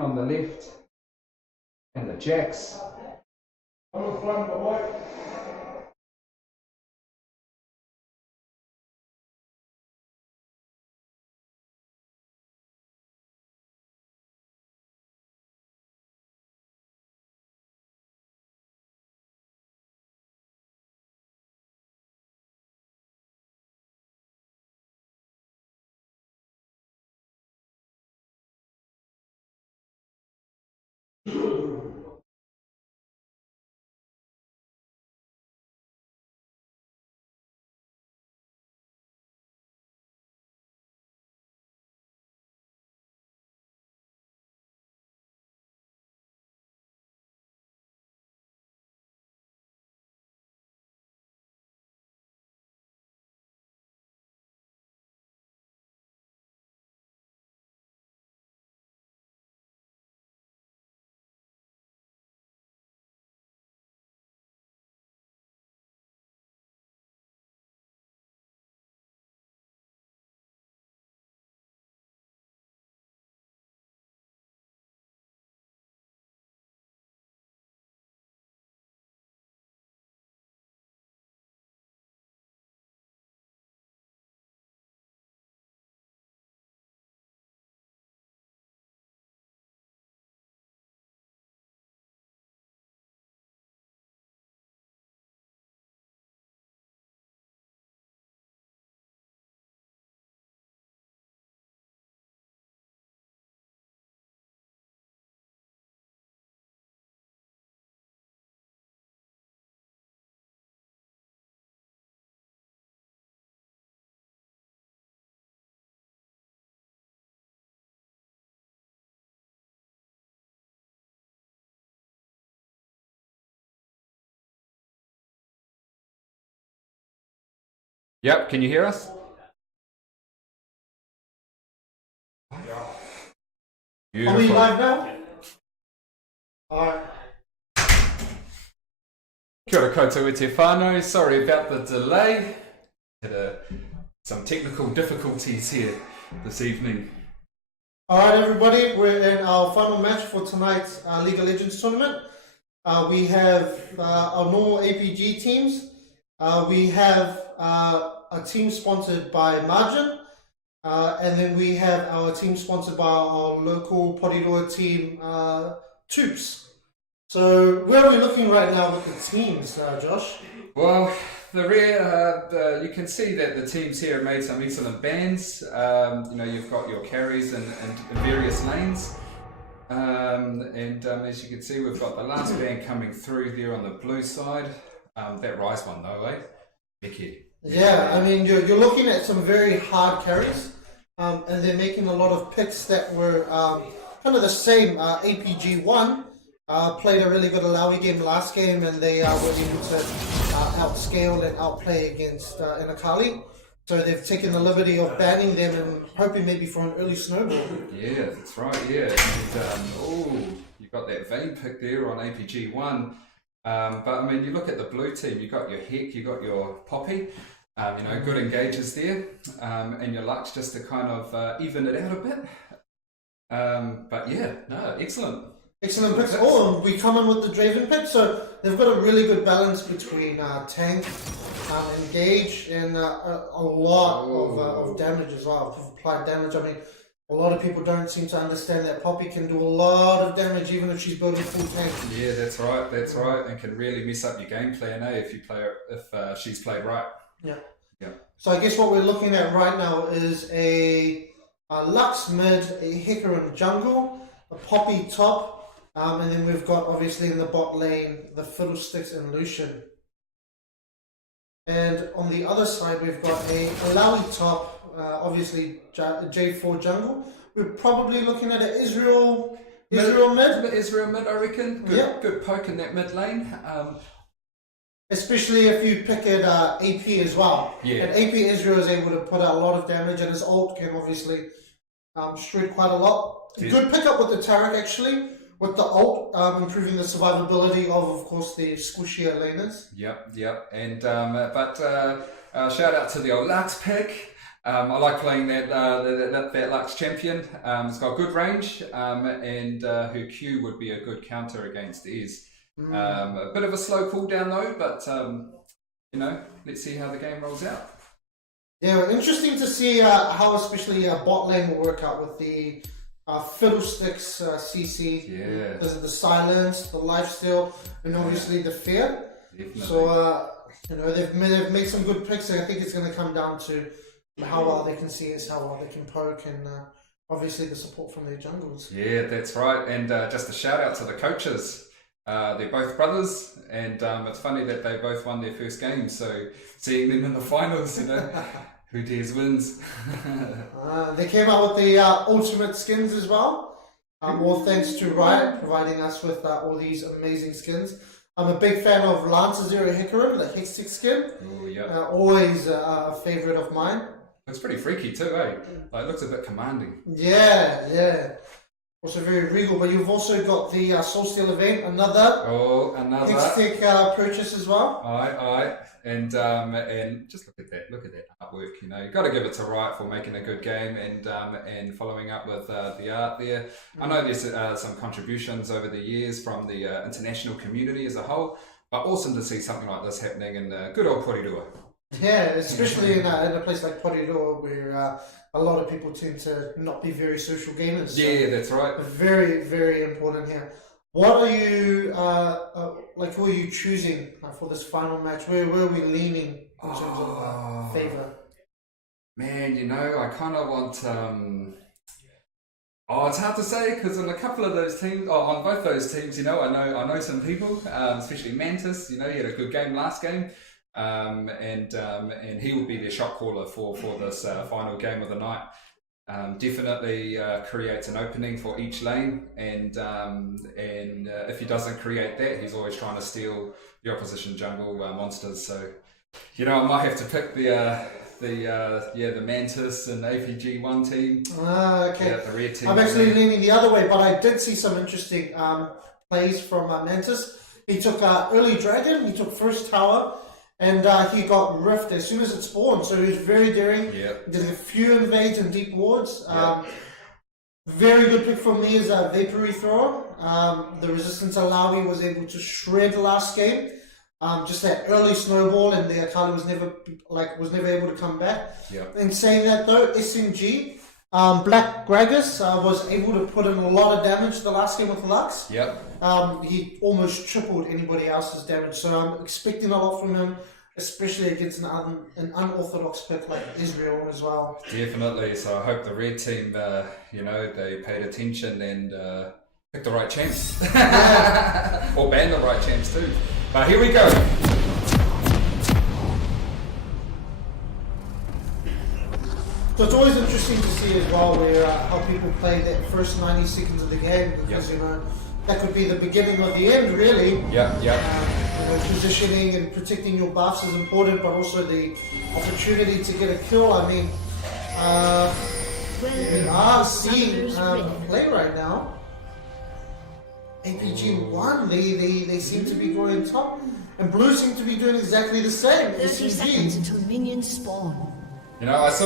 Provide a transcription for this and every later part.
on the left, and the jacks. Yep, can you hear us? Beautiful. Are we live now? Alright. Kia ora koutou e te whānau. Sorry about the delay. Had some technical difficulties here this evening. Alright everybody, we're in our final match for tonight's League of Legends tournament. We have our normal APG teams. We have a team sponsored by Margin, and then we have our team sponsored by our local Porirua team, Toops. So where are we looking right now with the teams, Josh? Well, you can see that the teams here have made some excellent bands. You've got your carries in various lanes. As you can see, we've got the last band coming through there on the blue side. That Rise one though, eh? Vicky. Yeah, I mean, you're looking at some very hard carries, and they're making a lot of picks that were kind of the same. APG1 played a really good Alawi game last game, and they were able to outscale and outplay against Inakali. So they've taken the liberty of banning them and hoping maybe for an early snowball. Yeah, that's right, yeah. And, you've got that vein pick there on APG1. But I mean, you look at the blue team, you've got your Heck, you've got your Poppy, good engages there, and your Lux just to kind of even it out a bit. But yeah, no, excellent. Excellent picks. Oh, and we come in with the Draven pick, so they've got a really good balance between tank, engage, and a lot of damage as well, of applied damage. I mean, a lot of people don't seem to understand that Poppy can do a lot of damage even if she's building full tank. Yeah, that's right, and can really mess up your game plan, if she's played right. Yeah. So I guess what we're looking at right now is a Lux mid, a Hecker in jungle, a Poppy top, and then we've got obviously in the bot lane the Fiddlesticks and Lucian. And on the other side we've got a Alawi top. Obviously J4 jungle. We're probably looking at an Israel mid. Israel mid, I reckon. Good poke in that mid lane. Especially if you pick at AP as well. Yeah. And AP Israel is able to put out a lot of damage, and his ult can obviously shred quite a lot. Good pickup with the Taric actually, with the ult, improving the survivability of course, the squishier laners. Yep. And shout out to the old Lux pick. I like playing that Lux champion. It's got good range, and her Q would be a good counter against Ez. A bit of a slow cooldown though, but let's see how the game rolls out. Yeah, well, interesting to see how especially bot lane will work out with the Fiddlesticks CC. Yeah. The silence, the lifesteal, and obviously the fear. Definitely. So they've made some good picks. I think it's going to come down to how well they can see us, how well they can poke, and obviously the support from their jungles. Yeah, that's right. And just a shout out to the coaches. They're both brothers, and it's funny that they both won their first game. So seeing them in the finals, who dares wins. They came out with the ultimate skins as well. All thanks to Riot providing us with all these amazing skins. I'm a big fan of Lancer Zero Hecarim, the Hextech skin. Oh yeah. Always a favorite of mine. Looks pretty freaky too, eh? Like, it looks a bit commanding. Yeah. Also very regal, but you've also got the Soulsteel event, another Hextech purchase as well. Aye. And just look at that artwork. You've got to give it to Riot for making a good game and following up with the art there. I know there's some contributions over the years from the international community as a whole, but awesome to see something like this happening in good old Porirua. Yeah, especially in a place like Porirua where a lot of people tend to not be very social gamers. Yeah, that's right. Very, very important here. What are you who are you choosing for this final match? Where are we leaning in terms of favour? Man, I kind of want. It's hard to say because on a couple of those teams, on both those teams, I know some people, especially Mantis. He had a good game last game, and he will be their shot caller for this final game of the night. Definitely creates an opening for each lane, and if he doesn't create that, he's always trying to steal the opposition jungle monsters. So, I might have to pick the Mantis and APG1 team. Okay. Yeah, the red team. I'm actually leaning the other way, but I did see some interesting plays from Mantis. He took early dragon, he took first tower, and he got rift as soon as it spawned, so he was very daring. Yep. Did a few invades and deep wards. Very good pick from me is a Vapory Thrower. The resistance Alawi was able to shred last game. Just that early snowball, and the Akali was never able to come back. Yep. In saying that though, SMG, Black Gragas was able to put in a lot of damage the last game with Lux. Yep. He almost tripled anybody else's damage, so I'm expecting a lot from him, especially against an unorthodox pick like Israel as well. Definitely. So I hope the red team, they paid attention and picked the right champs, or banned the right champs too. But here we go. So it's always interesting to see as well where how people play that first 90 seconds of the game, because that could be the beginning of the end, really. Positioning and protecting your buffs is important, but also the opportunity to get a kill. I mean, we are seeing play right now. APG1, they seem to be going top, and Blue seem to be doing exactly the same. 30 seconds until minions spawn. I was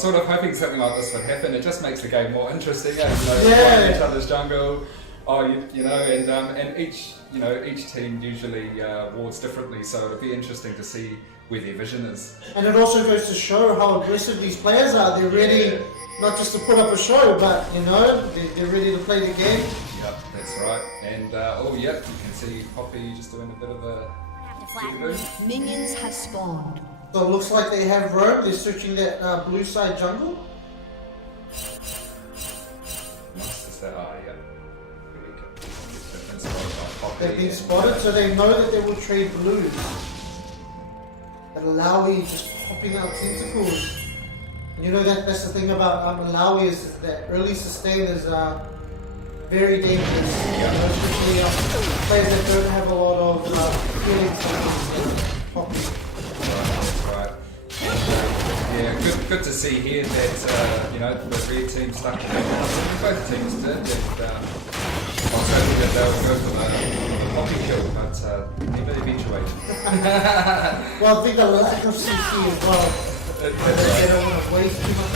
sort of hoping something like this would happen. It just makes the game more interesting. Each other's jungle. And each team usually wards differently, so it'll be interesting to see where their vision is. And it also goes to show how aggressive these players are. They're ready not just to put up a show, but they're ready to play the game. Yep, that's right. And you can see Poppy just doing a bit of a. Minions have spawned. So it looks like they have roam. They're searching that blue side jungle. They've been spotted, so they know that they will trade blues. And Alawi just popping out tentacles. That's the thing about Alawi is that early sustain is very dangerous. Especially players that don't have a lot of healing sometimes. Right. Yeah, good to see here that the red team stuck together. Both teams did, and I was hoping that they would go for the poppy kill, but never eventuated. Well, I think the lack of CC as well They don't want to waste too much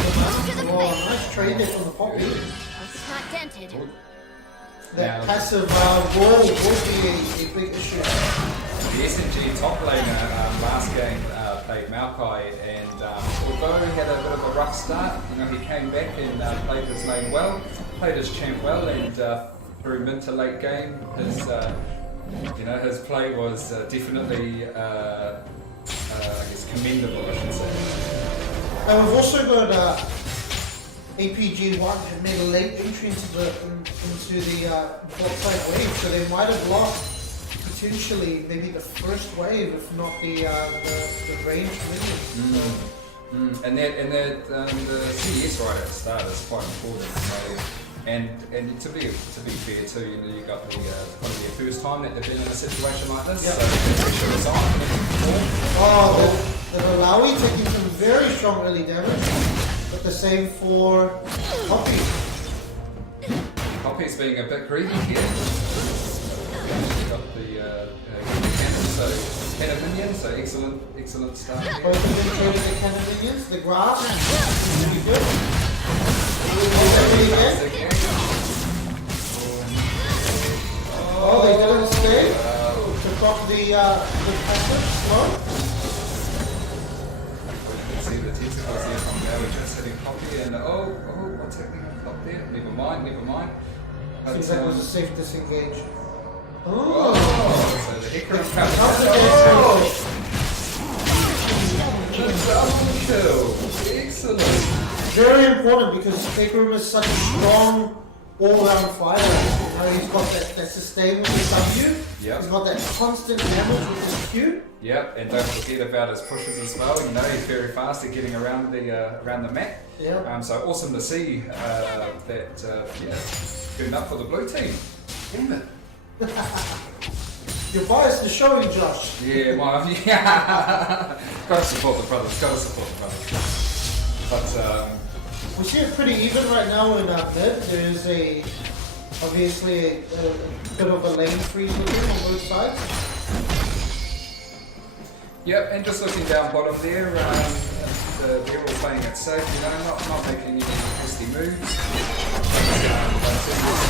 of the money. Oh, nice trade there from the Poppy. It's not dented. That passive roll will be a big issue. The SNG top laner last game played Maokai, and although he had a bit of a rough start, you know, he came back and played his lane well, played his champ well, and through mid to late game, his his play was definitely I guess commendable, I should say. And we've also got APG1 had made a late entry into the bot side wave, so they might have lost potentially maybe the first wave, if not the range minions. And the CS right at the start is quite important. You know? And to be fair too, you know, you got the probably the first time that they've been in a situation like this, so the pressure is on. The Malawi taking some very strong early damage, but the same for Poppy. Poppy's being a bit greedy here. Got the cannon, so and a minion, so excellent start here. Both of them trading the cannon minions, the grass, really good. Oh, they didn't stay. Took off the passive slow. You can see the tentacles here from there. We're just hitting Poppy, and what's happening on top there? Never mind. Seems like it was a safe disengage. Oh, so the Hecarim comes double kill. Excellent. Very important because Hecarim is such a strong all-round fighter. You know, he's got that sustain with his W. Yep. He's got that constant damage with his Q. Yep, and don't forget about his pushes as well. You know, he's very fast at getting around the map. Yeah. So awesome to see that turned up for the blue team. Damn it. Your bias is showing, Josh. Yeah, gotta support the brothers. But we see it pretty even right now in our mid. There is obviously a bit of a lane freeze looking on both sides. yep, and just looking down bottom there, they're all playing it safe. You know, not making any hasty moves.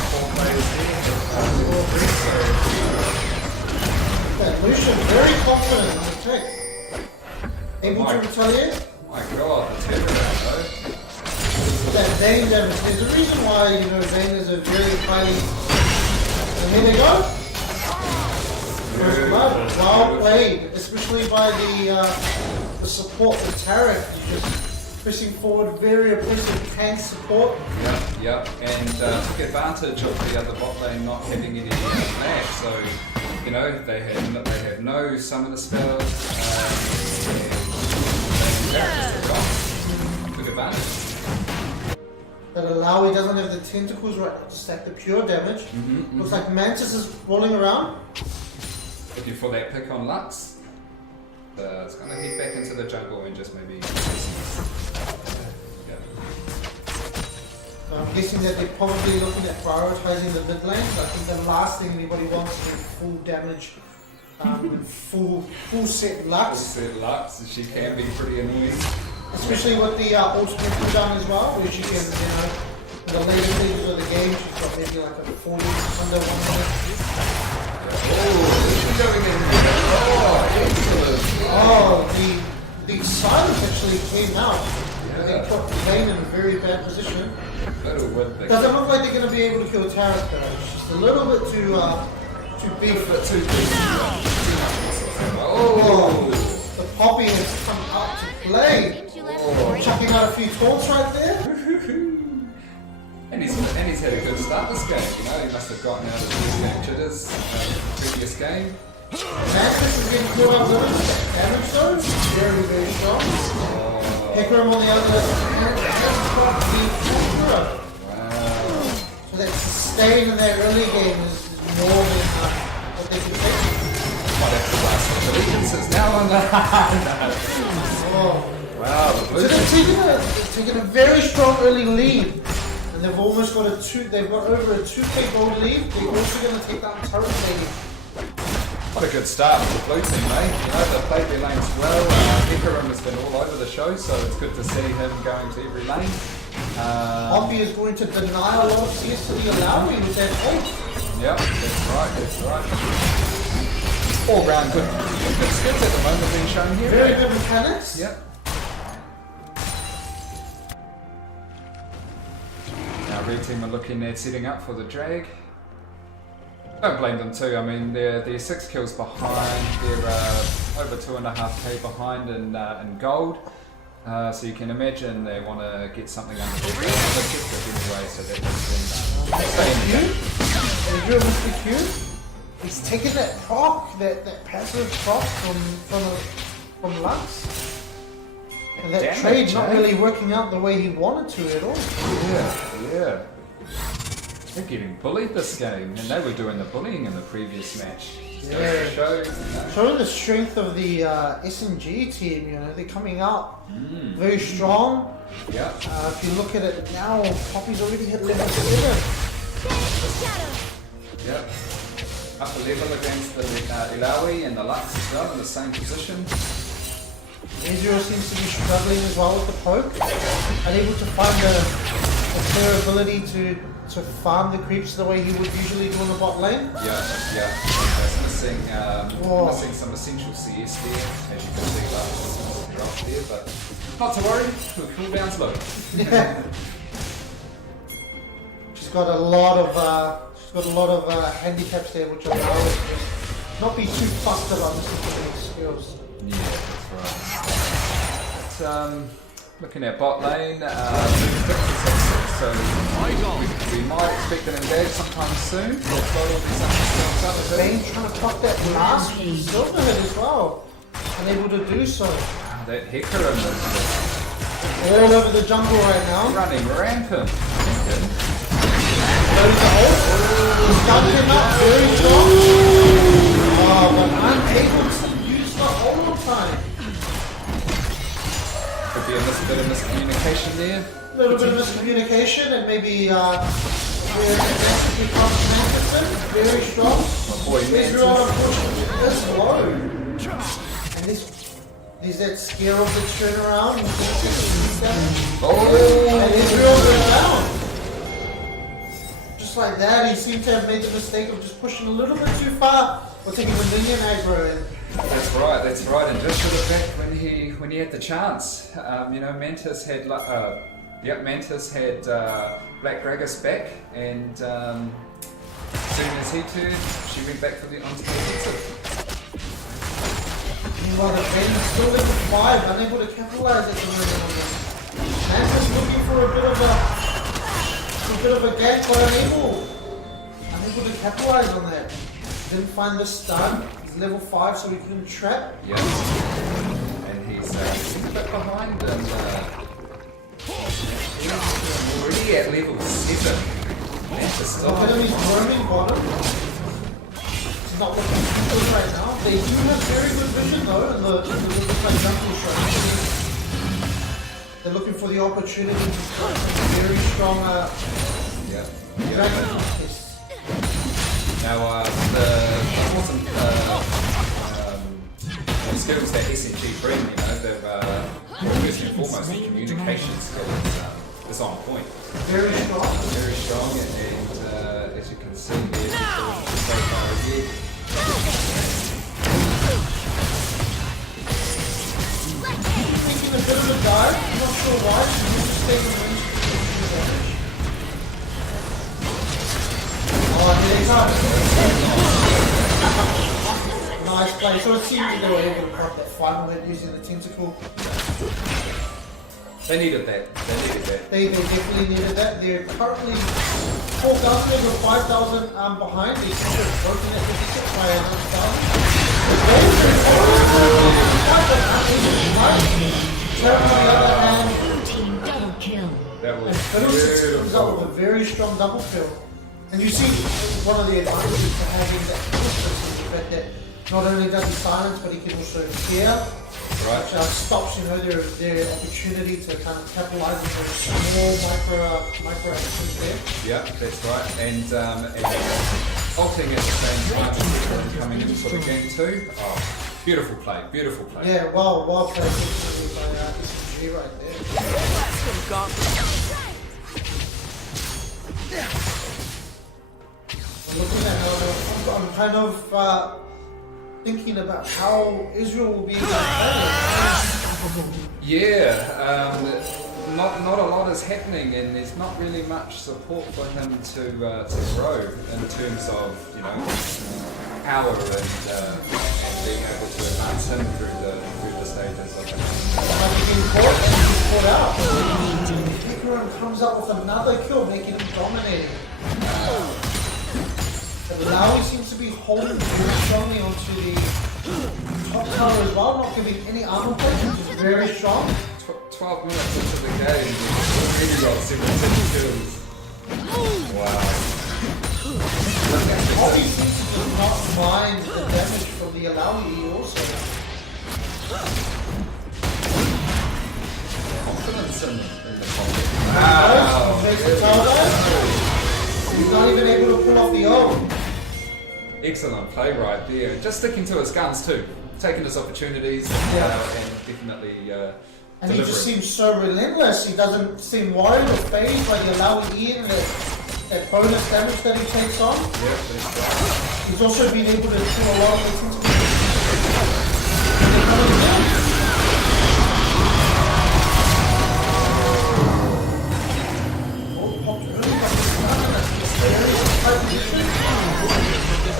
Four players That Lucian very confident in the pick. Able to retaliate. My god, the terror though. That Vayne damage. There's a reason why, you know, Vayne is a very highly. And here they go. First blood. Well played, especially by the support with Tarek. Just pushing forward, very oppressive tank support. Yep, and took advantage of the other bot lane not having any lag. So, you know, they had no summoner spells. Took advantage. That Alawi doesn't have the tentacles right now to stack the pure damage. Looks like Mantis is rolling around. Looking for that pick on Lux. It's going to head back into the jungle and just maybe... I'm guessing that they're probably looking at prioritizing the mid lane. I think the last thing anybody wants is full damage, full set Lux. Full set Lux, she can be pretty annoying. Especially with the ultimate cooldown as well, where she can, you know, in the later stages of the game, she's got maybe like a 40 under 1 minute. The silence actually came out. Yeah. They put Vayne in a very bad position. Doesn't look like they're going to be able to kill Tarek though. It's just a little bit too big. Too big. The Poppy has come out to play. Chucking out a few taunts right there. And he's had a good start this game, you know, he must have gotten out of his game jitters previous game. Mantis is getting killed up with damage though. Very, very strong. Hecarim on the other hand has got the Porirua. Wow. So that sustain in that early game is more than what they can take. Might have to last some allegiances now on that. Wow, So they've taken a very strong early lead, and they've almost got they've got over a 2k gold lead. They're also going to take down turret lady. What a good start for the blue team, eh? You know, they've played their lanes well. Ikarim has been all over the show, so it's good to see him going to every lane. Poppy is going to deny a lot of CS to the Alawi with that ult. Yep, that's right. All round good skills at the moment being shown here. Very good mechanics. Yep. Now red team are looking at setting up for the drag. Don't blame them too. I mean, they're 6 kills behind. They're over 2.5k behind in gold. So you can imagine they want to get something under their belt. Anyway, so that they can Q? Is your Mr. Q? He's taking that proc, that passive proc from Lux. And that Damn trade it, not Jay. really working out the way he wanted to at all. Yeah. They're getting bullied this game, and they were doing the bullying in the previous match. Yeah. Show, Showing the strength of the SNG team, you know, they're coming out very strong. Yeah. If you look at it now, Poppy's already hit level 7. Yep. Up a level against the Ilawi and the Lux as well in the same position. Ezreal seems to be struggling as well with the poke. Unable to find a clear ability to farm the creeps the way he would usually do in the bot lane. Yeah. It's missing some essential CS there. As you can see, Lux just dropped there, but not to worry, the cooldown's low. Yeah. She's got a lot of handicaps there, which allow her to not be too fussed about the specific skills. Yeah, that's right. Looking at bot lane, so we might expect an engage sometime soon. Bane trying to block that blast silver hit as well. Unable to do so. That Hecarim is All over the jungle right now. running rampant. He's dumping him up very strong. Oh, but unable to use the ult time. Could be a bit of miscommunication there. A little bit of miscommunication and maybe where it becomes Manchester. Very strong. Boy, Israel unfortunately is low. And there's that scare of the turnaround. And Israel is down. Just like that, he seemed to have made the mistake of just pushing a little bit too far or taking the minion aggro in. That's right. And just for the fact when he had the chance, you know, Mantis had Black Gragas back, and as soon as he turned, she went back for the onto the offensive. Meanwhile, the Bane is still level 5, unable to capitalize at the moment on this. Mantis looking for a bit of a gank, but unable to capitalize on that. Didn't find the stun. He's level 5, so he couldn't trap. Yeah. And he's a bit behind, and he's already at level 7. Mantis still. Look at him, he's roaming bottom. He's not looking too good right now. They do have very good vision though in the jungle shot. They're looking for the opportunity to put a very strong dragon. Yes. Now, the skills that SNG bring, you know, they've first and foremost the communication skills is on point. Very strong. Very strong, and as you can see here, so far ahead. Taking a bit of a dive. I'm not sure why. She's just taking range. Oh, here they come. Nice play. So it seems they were able to crack that final hit using the tentacle. They needed that. They definitely needed that. They're currently 4,000 over 5,000 behind. They should have broken that 56 by another 1,000. Blue team double kill. That was Fiddlesticks comes up with a very strong double kill. And you see one of the advantages to having that Fiddlesticks is the fact that not only does he silence, but he can also hear. right. Which stops, you know, their opportunity to kind of capitalize on those small micro actions there. Yeah, that's right. And ulting at the same time as coming into for the game too. Oh, beautiful play, beautiful play. Yeah, well played by SG right there. Looking at how I'm kind of thinking about how Israel will be able to play. Yeah, not a lot is happening, and there's not really much support for him to grow in terms of power and being able to advance him through the stages of it. Caught out. Hikaran comes up with another kill, making him dominating. But Laui seems to be holding very strongly onto the top tower as well, not giving any armor plate, which is very strong. 12 minutes into the game, he's already got 17 kills. Wow. Bobby seems to just not mind the damage from the Alawi also. Confidence in the pocket. Wow. He's not even able to pull off the O. Excellent play right there. Just sticking to his guns too. Taking his opportunities and definitely and he just seems so relentless. He doesn't seem worried or phased by the Alawi E and that bonus damage that he takes on. Yeah, that's right. He's also been able to do a lot of things into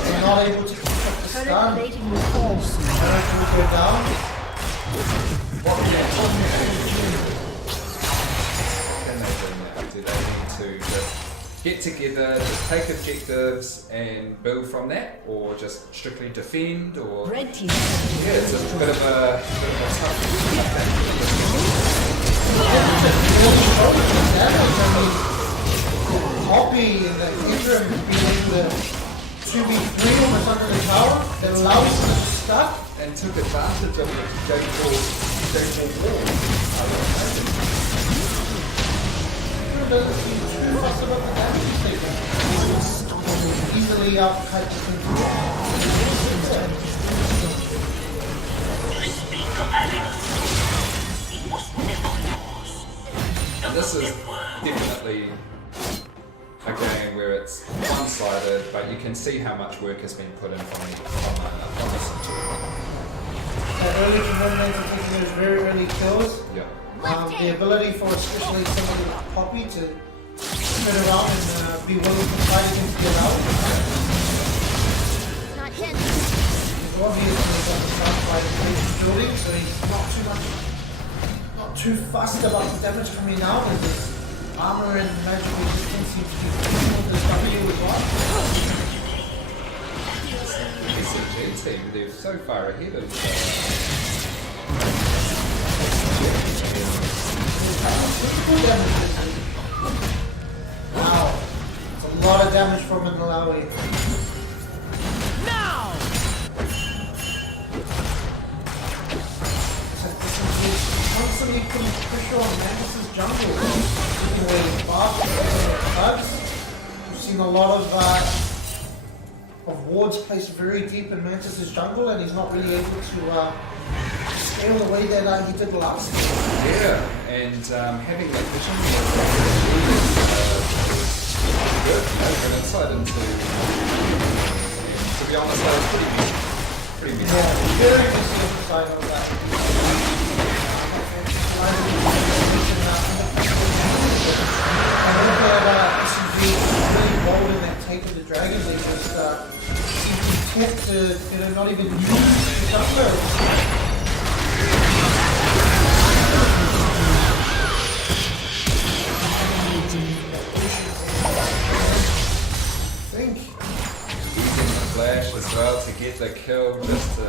They're not able to keep up the stun. Plating will fall soon. Turret will go down. Can they do now? Do they need to just get together, just take objectives and build from that, or just strictly defend, or Red team. yeah, it's a bit of a tough Poppy in the interim being able to 2v3 almost under the tower that allows him to stuck. and took advantage of it to go for war. Doesn't seem too fussed about the damage he's taking. Easily upcut the And this is definitely a game where it's one-sided, but you can see how much work has been put in from the early coordinator taking those very early kills. yeah. The ability for especially somebody like Poppy to turn around and be willing to fight against the Alawi. Not dead. He's obviously got the start by the base building, so he's not too fussed about the damage coming out, and his armor and magic resistance seems to be fitting with his W as well. SCG team, they're so far ahead of Wow, it's a lot of damage from an Alawi. Now! Constantly putting pressure on Mantis' jungle, taking away his buff, bugs. We've seen a lot of wards placed very deep in Mantis' jungle, and he's not really able to scale the way that he did last year. yeah, and having that vision good, an insight into, to be honest, that was pretty Yeah, very good side of that. I hope that SCG is really bold in that take of the dragon. They just seem to not even use the jungler. using the flash as well to get the kill, just to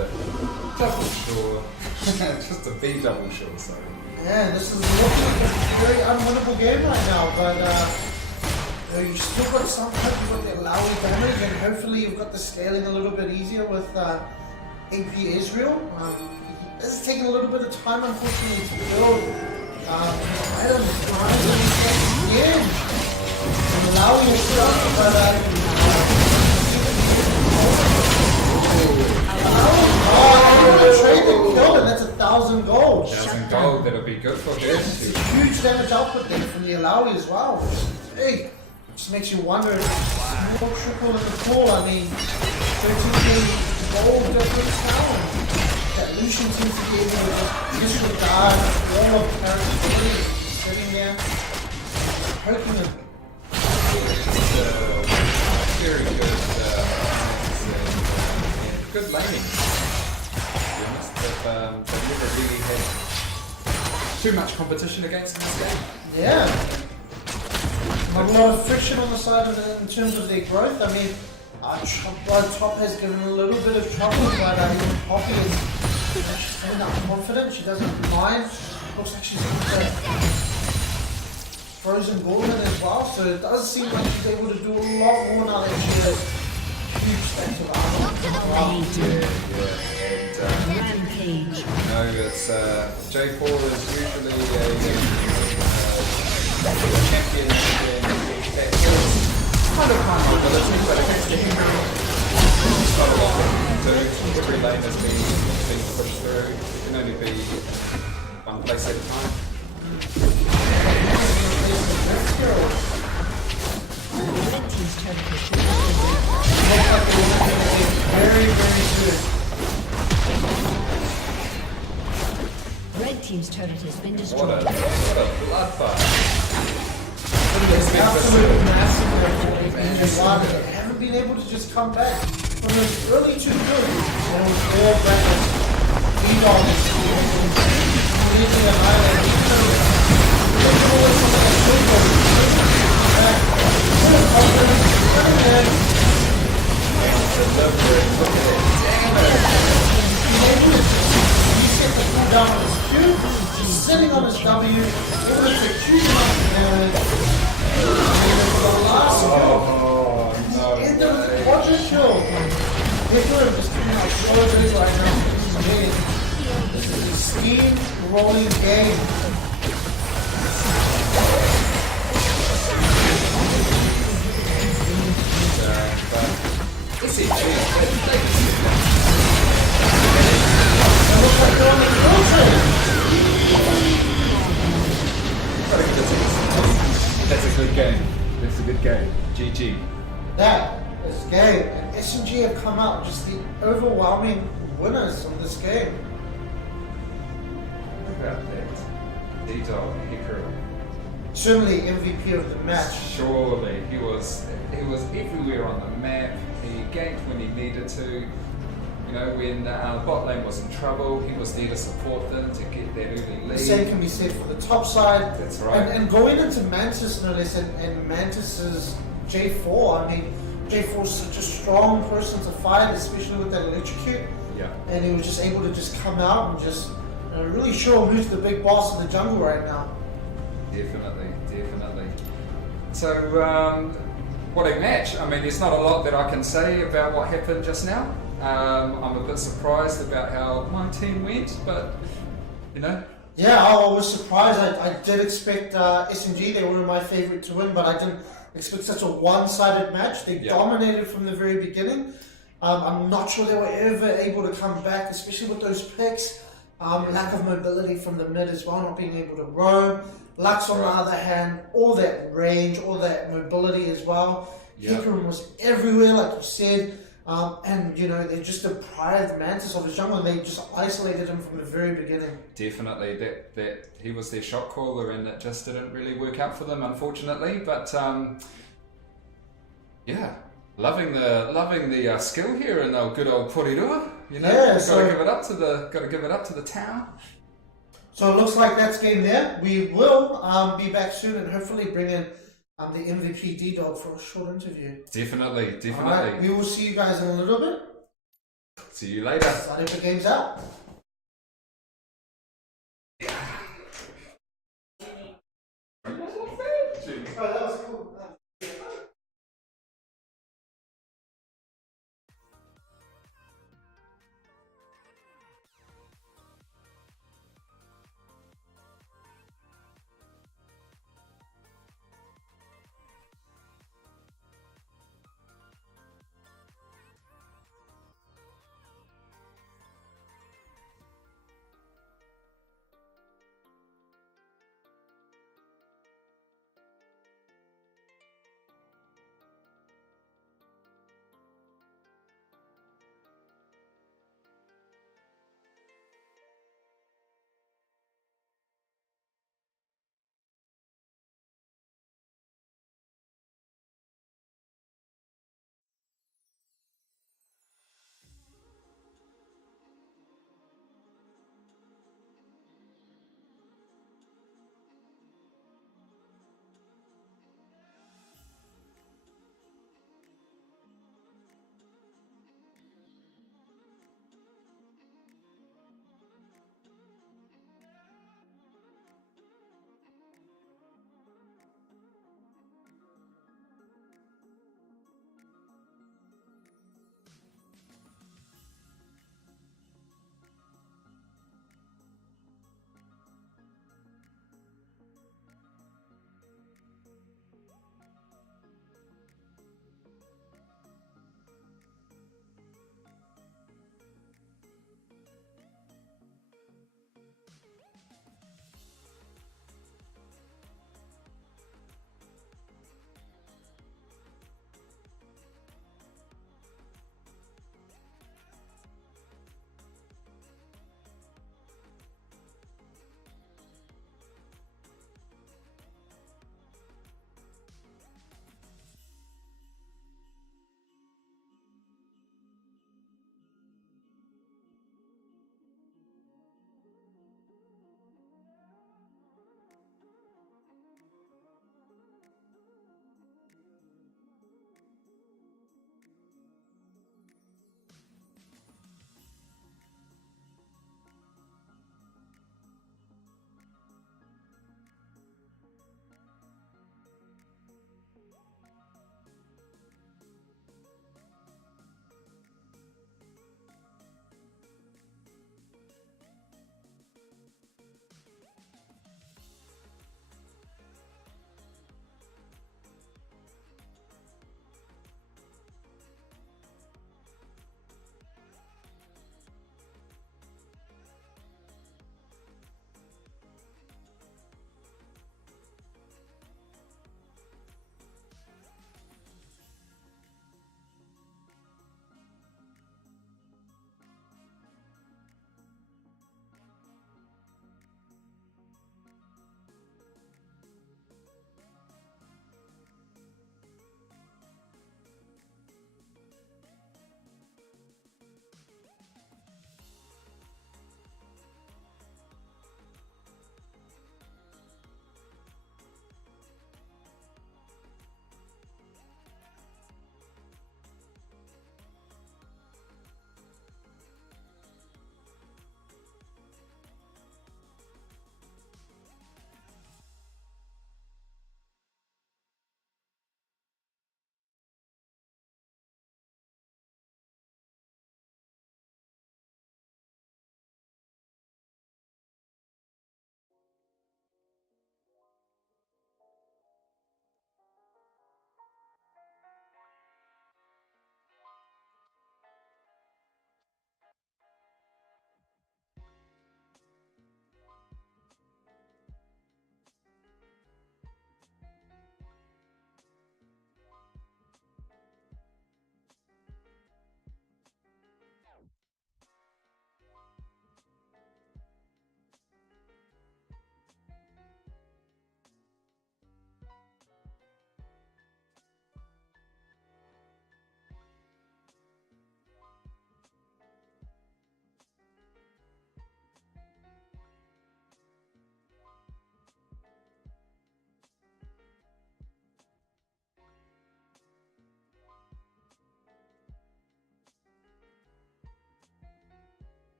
double sure, just to be double sure, sorry. Yeah, this is looking like a very unwinnable game right now, but you've still got some type of the Alawi damage, and hopefully you've got the scaling a little bit easier with AP Israel. It's taking a little bit of time, unfortunately, to build items. Yeah, and Alawi is stuck, but good for her It's to. a huge damage output there from the Alawi as well. Hey, it just makes you wonder if it's more triple in the pool. I mean, 13k gold difference now. And that Lucian seems to be able to just disregard all of characters sitting there, poking him. It's very good and good laning. To be honest, they've never really had too much competition against in this game. Yeah. Not a lot of friction on the side of in terms of their growth. I mean, Top has given a little bit of trouble, but Poppy is she's feeling up confident. She doesn't mind. Looks like she's got frozen golden as well, so it does seem like she's able to do a lot more now that she has huge stacks of armor. Rampage. It's J4 is usually a champion that kind of high mobility, but against the Henry, it's not a lot to do. Every lane has been pushed through. It can only be one place at a time. Red team's turret has Very, very good. been Red team's turret has been What destroyed. a bloodbath. Absolute massive effort. They haven't been able to just come back from those early 2 kills. And it was all back at E-Dog leading an island. Taking away some of that kill back. Reset the cooldown on his Q, sitting on his W, able to take huge amounts of damage. The last kill. End of the quadrant kill. Hitler just coming out so good right now. This is a steam rolling game. It looks like they're on the kill train. That's a good game. That's a good game. GG. That is game. And SMG have come out just the overwhelming winners of this game. Look at that. D-Dog, Hikaru. Certainly MVP of the match. Surely. He was everywhere on the map. He ganked when he needed to. You know, when bot lane was in trouble, he was there to support them, to get that early lead. The same can be said for the top side. That's right. And going into Mantis, no less, and Mantis's J4, I mean, J4 is such a strong person to fight, especially with that electrocute. Yeah. And he was just able to just come out and just really show who's the big boss in the jungle right now. Definitely. So, what a match. I mean, there's not a lot that I can say about what happened just now. I'm a bit surprised about how my team went, but, you know. Yeah, I was surprised. I did expect SMG, they were my favorite to win, but I didn't expect such a one-sided match. They dominated from the very beginning. I'm not sure they were ever able to come back, especially with those picks. Lack of mobility from the mid as well, not being able to roam. Lux on the other hand, all that range, all that mobility as well. Hikaru was everywhere, like you said. And you know, they just deprived Mantis of his jungle and they just isolated him from the very beginning. Definitely, that he was their shot caller and it just didn't really work out for them, unfortunately. But yeah, loving the skill here in our good old Porirua. You know, gotta give it up to the town. So it looks like that's game there. We will be back soon and hopefully bring in the MVP D-Dog for a short interview. Definitely. Alright, we will see you guys in a little bit. See you later. Starting the game's out. Oh, that was cool.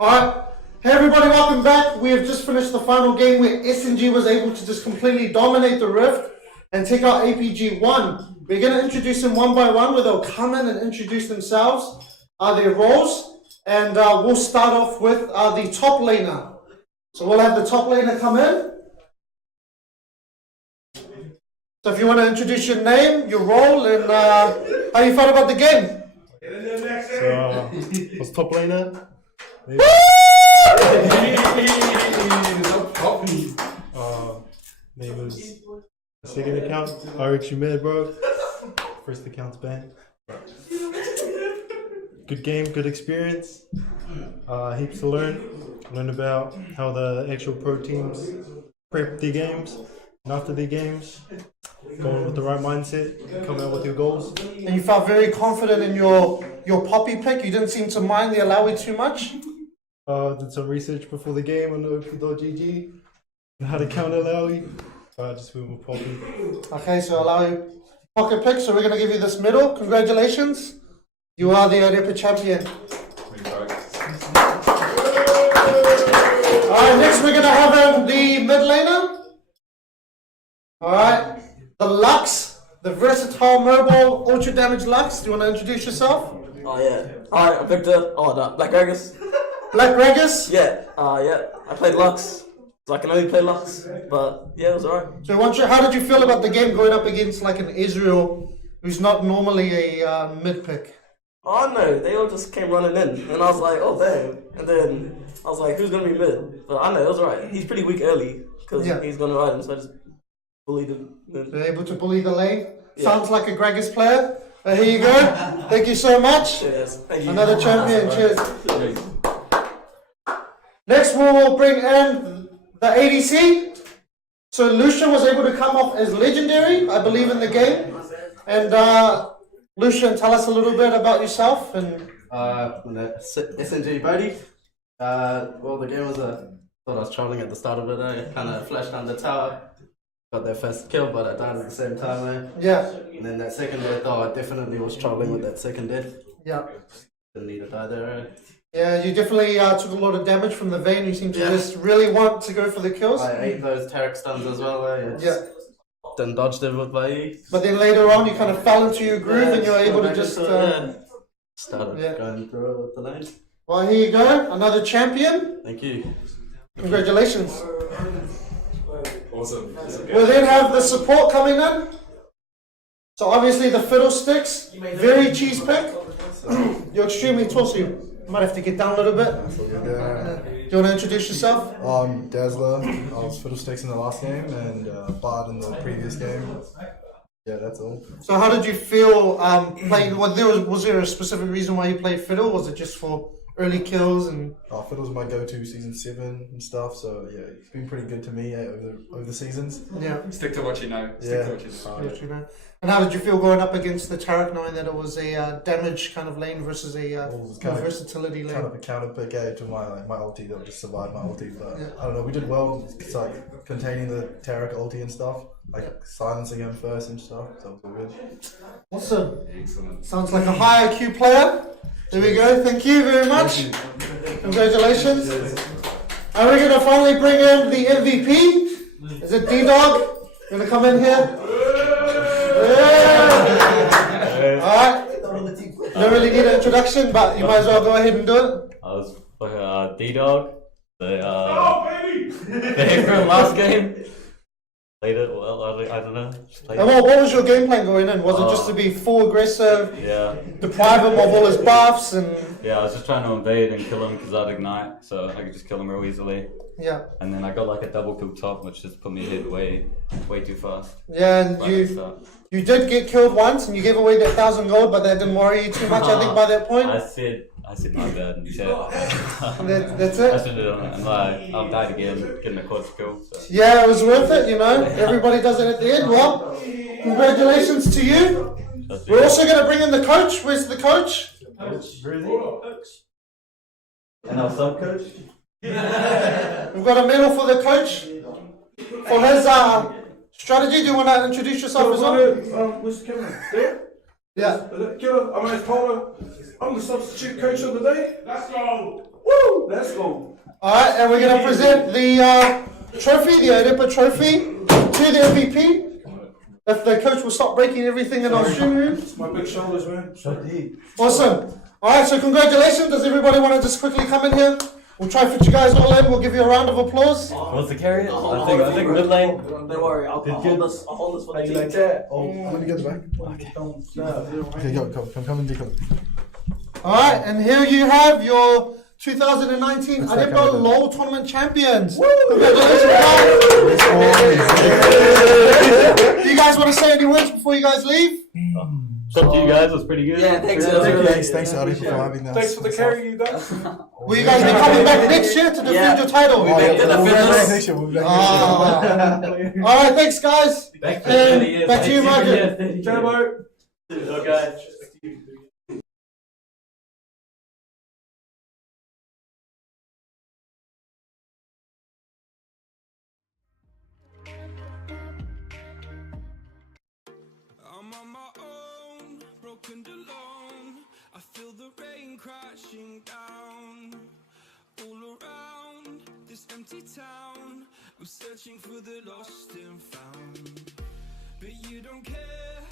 Alright, hey everybody, welcome back. We have just finished the final game where SNG was able to just completely dominate the Rift and take out APG 1. We're going to introduce them one by one where they'll come in and introduce themselves, their roles, and we'll start off with the top laner. So we'll have the top laner come in. So if you want to introduce your name, your role, and how you felt about the game. So, what's top laner? Name is second account. RX, you mad, bro? First account's banned. Good game, good experience. Heaps to learn. Learn about how the actual pro teams prep their games, and after their games, go in with the right mindset, come out with your goals. And you felt very confident in your Poppy pick. You didn't seem to mind the Alawi too much. Did some research before the game on op.gg and how to counter Alawi. I just went with Poppy. Okay, so Alawi pocket pick. So we're going to give you this medal. Congratulations. You are the Arepa champion. Alright, next we're going to have the mid laner. Alright, the Lux, the versatile mobile ultra damage Lux. Do you want to introduce yourself? Oh yeah. Alright, I'm Victor. Oh no, Black Ragus. Black Ragus? Yeah. Yeah. I played Lux. So I can only play Lux. But yeah, it was alright. So how did you feel about the game going up against like an Israel who's not normally a mid pick? Oh no, they all just came running in. And I was like, oh damn. And then I was like, who's gonna be mid? But I know, it was alright. He's pretty weak early. Because he's gonna ride him, so I just bullied him. You're able to bully the lane? Yeah. Sounds like a Gragas player. Here you go. Thank you so much. Cheers. Thank you. Another champion. Cheers. Next we will bring in the ADC. So Lucian was able to come off as legendary, I believe, in the game. And Lucian, tell us a little bit about yourself. And SNG Bodhi. Well, the game was thought I was trolling at the start of it. I kind of flashed down the tower, got that first kill, but I died at the same time. yeah, And then that second death, I definitely was trolling with that second death. yeah. Didn't need to die there. Yeah, you definitely took a lot of damage from the Vayne. You seem to Yeah. just really want to go for the kills. I ate those Tarek stuns as well. Yeah. Then dodged it with my E. But then later on, you kind of fell into your groove and you were able to just... Started yeah. going through it with the lane. Well, here you go. Another champion. Thank you. Congratulations. Awesome. We'll then have the support coming in. So obviously the fiddlesticks, very cheese pick. You're extremely tall, so you might have to get down a little bit. Do you want to introduce yourself? I'm Dazzler. I was Fiddlesticks in the last game and Bard in the previous game. Yeah, that's all. So how did you feel playing? Was there a specific reason why you played fiddle? Was it just for early kills and? Fiddle's my go-to season 7 and stuff. So yeah, it's been pretty good to me over the seasons. Yeah. Stick to what you know. Stick to what you know. And how did you feel going up against the Tarek, knowing that it was a damage kind of lane versus a versatility lane? Kind of a counter pick to my ulti that just survived my ulti, but I don't know. We did well. It's like containing the Tarek ulti and stuff, like silencing him first and stuff. So it was all good. Awesome. Excellent. Sounds like a high IQ player. There we go. Thank you very much. Congratulations. And we're going to finally bring in the MVP. Is it D-Dog? Going to come in here? Yeah. Alright. Don't really need an introduction, but you might as well go ahead and do it. I was D-Dog. The hit from last game. Played it well, I don't know. And what was your game plan going in? Was it just to be full aggressive, Yeah, deprive him of all his buffs, and I was just trying to invade and kill him because I'd ignite, so I could just kill him real easily. yeah, And then I got like a double kill top, which just put me ahead way too fast. yeah, and Right at the start. you did get killed once, and you gave away that 1,000 gold, but that didn't worry you too much. I think by that point, I said my bad in chat. that's I it. should have done it, and I'll die again, getting a quad skill. So. Yeah, it was worth it. You know, everybody does it at the end. Well, congratulations to you. We're also going to bring in the coach. Where's the coach? And our sub coach. We've got a medal for the coach for his strategy. Do you want to introduce yourself as well? Where's the camera? There? Yeah. Killer, my name's Paula. I'm the substitute coach of the day. Let's go! Woo! Let's go. Alright, and we're gonna present the trophy, the Orepa trophy, to the MVP. If the coach will stop breaking everything in our stream room. My big shoulders, man. Awesome. Alright, so congratulations. Does everybody want to just quickly come in here? We'll try to fit you guys all in. We'll give you a round of applause. What's the carry? I think mid lane. Don't worry, I'll hold this for the team. Like that. Oh, Let me get the back. Okay, come and come. Alright, and here you have your 2019 Arepa LOL Tournament champions. Congratulations, guys. Do you guys want to say any words before you guys leave? It's up to you guys. It's pretty good. Yeah, thanks. Thanks, Ari, for having us. Thanks for the carry, you guys. Will you guys be coming back next year to defend your title? Alright, thanks, guys. And back to you, Margaret. Okay. I'm on my own, broken alone. I feel the rain crashing down all around this empty town. I'm searching for the lost and found, but you don't care,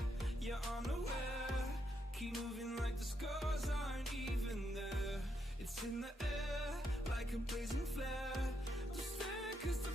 you're unaware. Keep moving like the scars aren't even there. It's in the air like a blazing flare. Just stare 'cause the